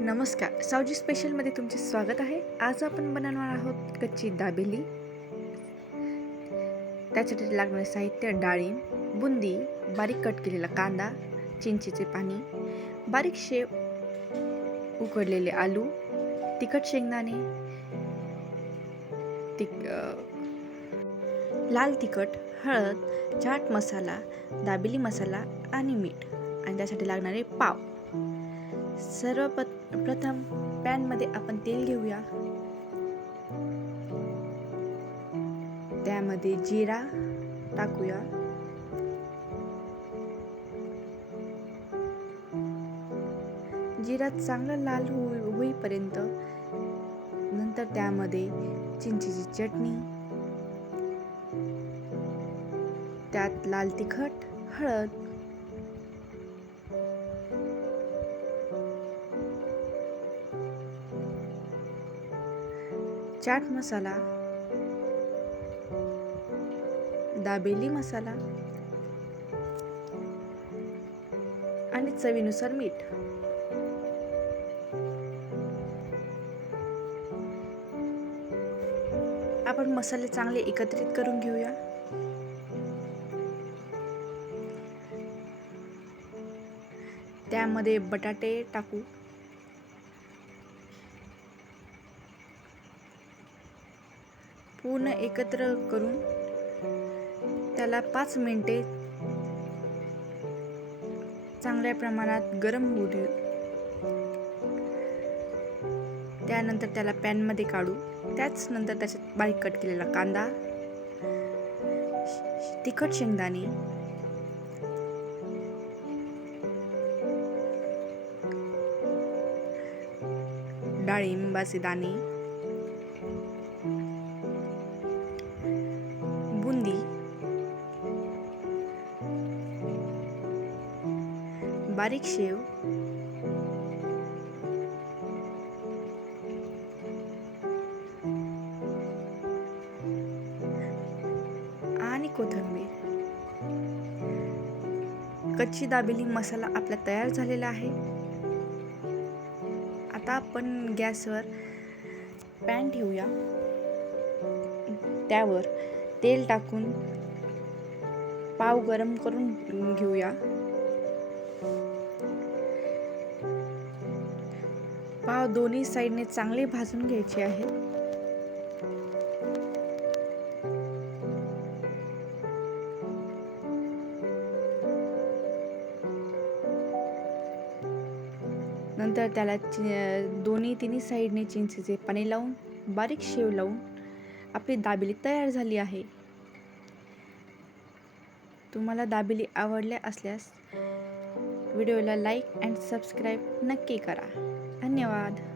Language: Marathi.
नमस्कार. सावजी स्पेशलमध्ये तुमचे स्वागत आहे. आज आपण बनवणार आहोत कच्ची दाबेली. त्याच्यासाठी लागणारे साहित्य डाळिंब बुंदी बारीक कट केलेला कांदा चिंचेचे पाणी बारीक शेव उकडलेले आलू तिखट शेंगदाणे तिक लाल तिखट हळद चाट मसाला दाबेली मसाला आणि मीठ. आणि त्यासाठी लागणारे पाव. सर्व प्रथम पॅनमध्ये आपण तेल घेऊया. त्यामध्ये जिरा टाकूया. जिरा चांगला लाल हो होईपर्यंत नंतर त्यामध्ये चिंचेची चटणी त्यात लाल तिखट हळद चाट मसाला दाबेली मसाला आणि चवीनुसार मीठ. आपण मसाले चांगले एकत्रित करून घेऊया. त्यामध्ये बटाटे टाकू. पूर्ण एकत्र करून त्याला पाच मिनटे चांगल्या प्रमाणात गरम होऊ दे त्यानंतर त्याला पॅनमध्ये काढू. त्याच नंतर त्याच्यात बारीक कट केलेला कांदा तिखट शेंगदाणे डाळिंबाचे दाणे बारीक शेव. आणि कोथिंबीर. कच्ची दाबेली मसाला आपला तयार झालेला आहे. आता आपण गॅसवर पॅन ठेवूया. त्यावर तेल टाकून पाव गरम करून घेऊया. पाव दोन्ही साईडने चांगले भाजून घ्यायचे आहे. नंतर त्याला चि दोन्ही तिन्ही साईडने चिंचेचे पाणी लावून बारीक शेव लावून आपली दाबेली तयार झाली आहे. तुम्हाला दाबेली आवडल्या असल्यास व्हिडिओला लाईक अँड सबस्क्राईब नक्की करा. धन्यवाद.